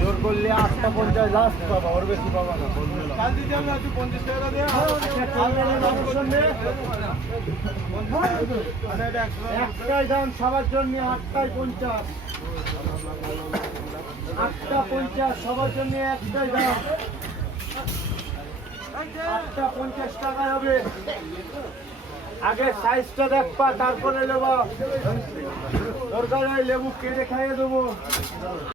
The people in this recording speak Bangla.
জোর করলে 850 লাস্ট পাবা, ওর বেশি পাবা না। একটাই দাম সবার জন্য, 8টাই 50, 8টা 50 সবার জন্য, একটাই দাম, 8টা 50 টাকা হবে। আগে সাইজটা দেখবা, তারপরে নেবা। দরকার হয় লেবু কেটে খাইয়ে দেবো।